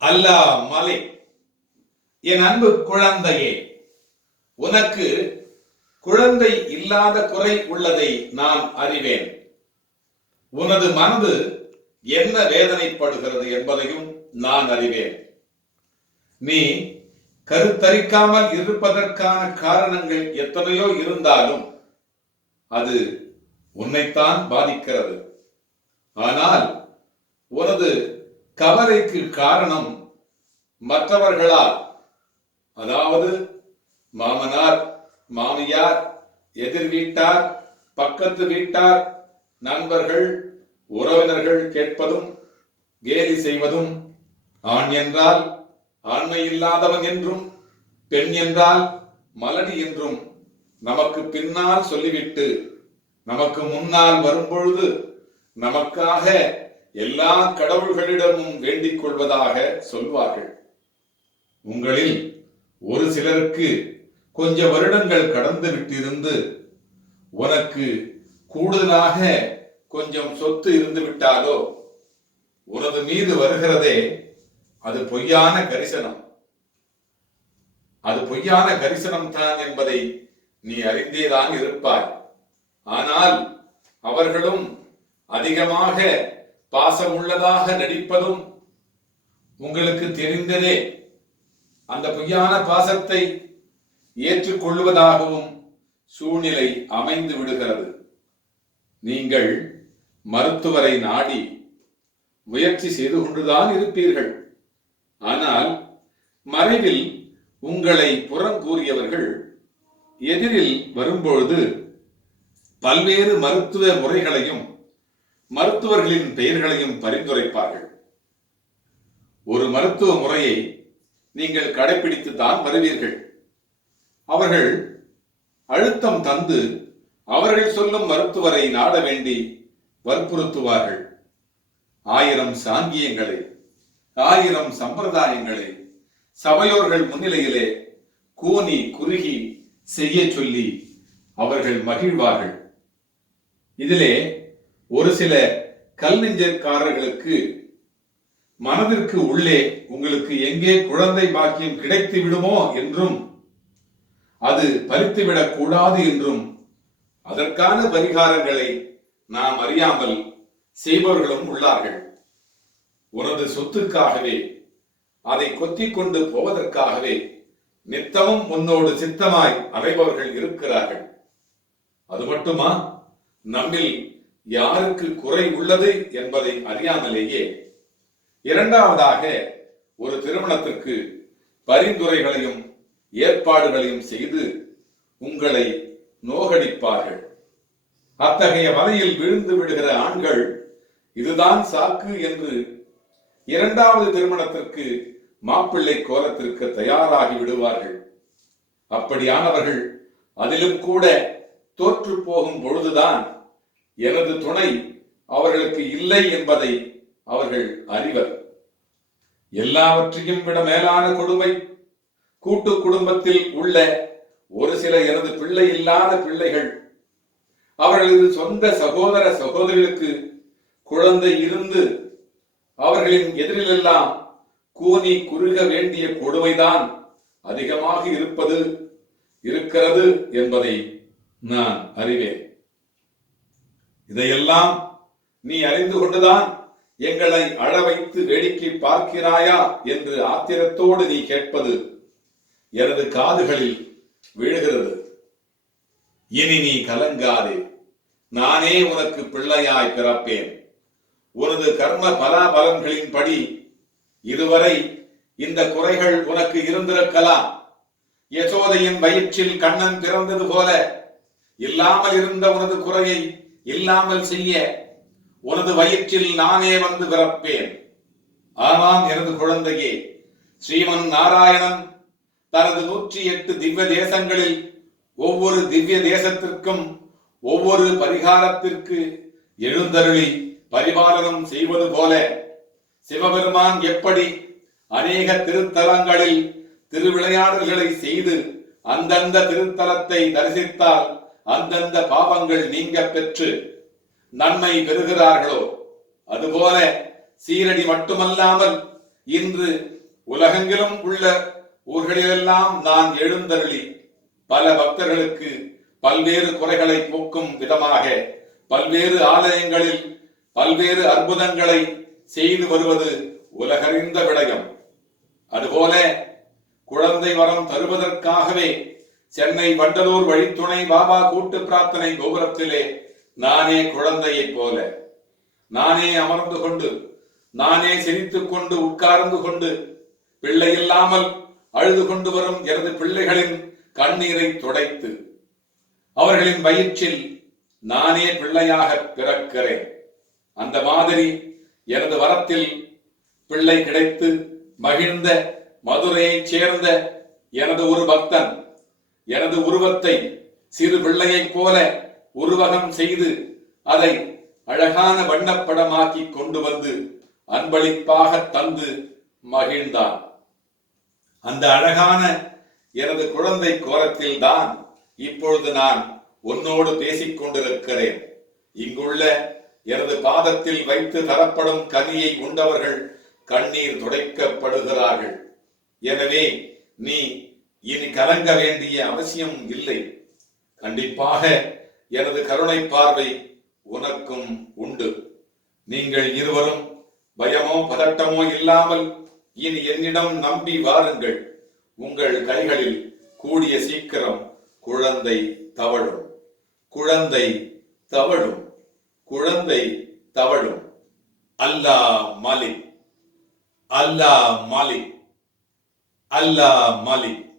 அல்லா மலை என் அன்பு குழந்தையே உனக்கு குழந்தை இல்லாத குறை உள்ளதை நான் அறிவேன். உனது மனது என்ன வேதனைப்படுகிறது என்பதையும் நான் அறிவேன். நீ கருத்தரிக்காமல் இருப்பதற்கான காரணங்கள் எத்தனையோ இருந்தாலும் அது உன்னைத்தான் பாதிக்கிறது. ஆனால் உனது கவலைக்கு காரணம் மற்றவர்களால். அதாவது மாமனார் மாமியார் எதிர் வீட்டார் பக்கத்து வீட்டார் நண்பர்கள் உறவினர்கள் கேட்பதும் கேலி செய்வதும் ஆண் என்றால் ஆண்மை இல்லாதவன் என்றும் பெண் என்றால் மலடி என்றும் நமக்கு பின்னால் சொல்லிவிட்டு நமக்கு முன்னால் வரும்பொழுது நமக்காக எல்லா கடவுள்களிடமும் வேண்டிக் கொள்வதாக சொல்வார்கள். உங்களில் ஒரு சிலருக்கு கொஞ்ச வருடங்கள் கடந்து விட்டிருந்து உனக்கு கூடுதலாக கொஞ்சம் சொத்து இருந்து விட்டாலோ உனது மீது வருகிறதே அது பொய்யான கரிசனம். அது பொய்யான கரிசனம் தான் என்பதை நீ அறிந்தேதான் இருப்பாய். ஆனால் அவர்களும் அதிகமாக பாசமுள்ளதாக நடிப்பதும் உங்களுக்கு தெரிந்ததே. அந்த பொய்யான பாசத்தை ஏற்றுக்கொள்வதாகவும் சூழ்நிலை அமைந்து விடுகிறது. நீங்கள் மருத்துவரை நாடி முயற்சி செய்து கொண்டுதான் இருப்பீர்கள். ஆனால் மறைவில் உங்களை புறங்கூறியவர்கள் எதிரில் வரும்பொழுது பல்வேறு மருத்துவ முறைகளையும் மருத்துவர்களின் பெயர்களையும் பரிந்துரைப்பார்கள். ஒரு மருத்துவ முறையை நீங்கள் கடைபிடித்து தான் வருவீர்கள். அவர்கள் அழுத்தம் தந்து அவர்கள் சொல்லும் மருத்துவரை நாட வேண்டி வற்புறுத்துவார்கள். ஆயிரம் சாங்கியங்களை ஆயிரம் சம்பிரதாயங்களை சபையோர்கள் முன்னிலையிலே கூனி குறுகி செய்ய சொல்லி அவர்கள் மகிழ்வார்கள். இதிலே ஒரு சில கல் நெஞ்சக்காரர்களுக்கு மனதிற்கு உள்ளே உங்களுக்கு எங்கே குழந்தை பாக்கியம் கிடைத்து விடுமோ என்றும் அது பறித்துவிடக் கூடாது என்றும் அதற்கான பரிகாரங்களை நாம் அறியாமல் செய்பவர்களும் உள்ளார்கள். உனது சொத்துக்காகவே அதை கொத்தி கொண்டு போவதற்காகவே நித்தமும் உன்னோடு சித்தமாய் அலைபவர்கள் இருக்கிறார்கள். அது மட்டுமா? நம்மில் யாருக்கு குறை உள்ளது என்பதை அறியாமலேயே இரண்டாவதாக ஒரு திருமணத்திற்கு பரிந்துரைகளையும் ஏற்பாடுகளையும் செய்து உங்களை நோகடிப்பார்கள். அத்தகைய வலையில் விழுந்து விடுகிற ஆண்கள் இதுதான் சாக்கு என்று இரண்டாவது திருமணத்திற்கு மாப்பிள்ளை கோலத்திற்கு தயாராகி விடுவார்கள். அப்படியானவர்கள் அதிலும் கூட தோற்று போகும் பொழுதுதான் எனது துணை அவர்களுக்கு இல்லை என்பதை அவர்கள் அறிவர். எல்லாவற்றையும் விட மேலான கொடுமை கூட்டு குடும்பத்தில் உள்ள ஒரு சில எனது பிள்ளை இல்லாத பிள்ளைகள் அவர்களது சொந்த சகோதர சகோதரிகளுக்கு குழந்தை இருந்து அவர்களின் எதிரிலெல்லாம் கூனி குறுக வேண்டிய கொடுமைதான் அதிகமாக இருப்பது இருக்கிறது என்பதை நான் அறிவேன். இதையெல்லாம் நீ அறிந்து கொண்டுதான் எங்களை அழ வைத்து வேடிக்கை பார்க்கிறாயா என்று ஆத்திரத்தோடு நீ கேட்பது எனது காதுகளில் விழுகிறது. இனி நீ கலங்காதே. நானே உனக்கு பிள்ளையாய் பிறப்பேன். உனது கர்ம பலாபலன்களின்படி இதுவரை இந்த குறைகள் உனக்கு இருந்திருக்கலாம். யசோதையின் வயிற்றில் கண்ணன் பிறந்தது போல இல்லாமல் இருந்த உனது குறையை இல்லாமல் செய்ய உனது வயிற்றில் நானே வந்து பிறப்பேன். ஆமாம் எனது குழந்தையே ஸ்ரீமன் நாராயணன் தனது நூற்றி எட்டு திவ்ய தேசங்களில் ஒவ்வொரு திவ்ய தேசத்திற்கும் ஒவ்வொரு பரிகாரத்திற்கு எழுந்தருளி பரிபாலனம் செய்வது போல சிவபெருமான் எப்படி அநேக திருத்தலங்களில் திருவிளையாடல்களை செய்து அந்தந்த திருத்தலத்தை தரிசித்தால் அந்தந்த பாவங்கள் நீங்க பெற்று நன்மை பெறுகிறார்களோ அதுபோல சீரடி மட்டுமல்லாமல் இன்று உலகெங்கிலும் உள்ள ஊர்களிலெல்லாம் நான் எழுந்தருளி பல பக்தர்களுக்கு பல்வேறு குறைகளை போக்கும் விதமாக பல்வேறு ஆலயங்களில் பல்வேறு அற்புதங்களை செய்து வருவது உலகறிந்த விடயம். அதுபோல குழந்தை வரம் தருவதற்காகவே சென்னை வண்டலூர் வழித்துணை பாபா கூட்டு பிரார்த்தனை கோபுரத்திலே நானே குழந்தையைப் போல. நானே அமர்ந்து கொண்டு நானே சிரித்துக் கொண்டு உட்கார்ந்து கொண்டு பிள்ளை இல்லாமல் அழுது கொண்டு வரும் எனது பிள்ளைகளின் கண்ணீரை துடைத்து அவர்களின் வயிற்றில் நானே பிள்ளையாக பிறக்கிறேன். அந்த மாதிரி எனது வரத்தில் பிள்ளை கிடைத்து மகிழ்ந்த மதுரையைச் சேர்ந்த எனது ஒரு பக்தன் எனது உருவத்தை சிறு பிள்ளையைப் போல உருவகம் செய்து அதை அழகான வண்ணப்படமாக்கி கொண்டு வந்து அன்பளிப்பாக தந்து மகிழ்ந்தான். அந்த அழகான எனது குழந்தை கோலத்தில் தான் இப்பொழுது நான் உன்னோடு பேசிக் கொண்டிருக்கிறேன். இங்குள்ள எனது பாதத்தில் வைத்து தரப்படும் கனியை உண்டவர்கள் கண்ணீர் துடைக்கப்படுகிறார்கள். எனவே நீ இனி கலங்க வேண்டிய அவசியம் இல்லை. கண்டிப்பாக எனது கருணை பார்வை உனக்கும் உண்டு. நீங்கள் இருவரும் பயமோ பதட்டமோ இல்லாமல் இனி என்னிடம் நம்பி வாருங்கள். உங்கள் கைகளில் கூடிய சீக்கிரம் குழந்தை தவழும். குழந்தை தவழும். குழந்தை தவழும். அல்லா மாலிக். அல்லா மாலிக். அல்லா மாலிக்.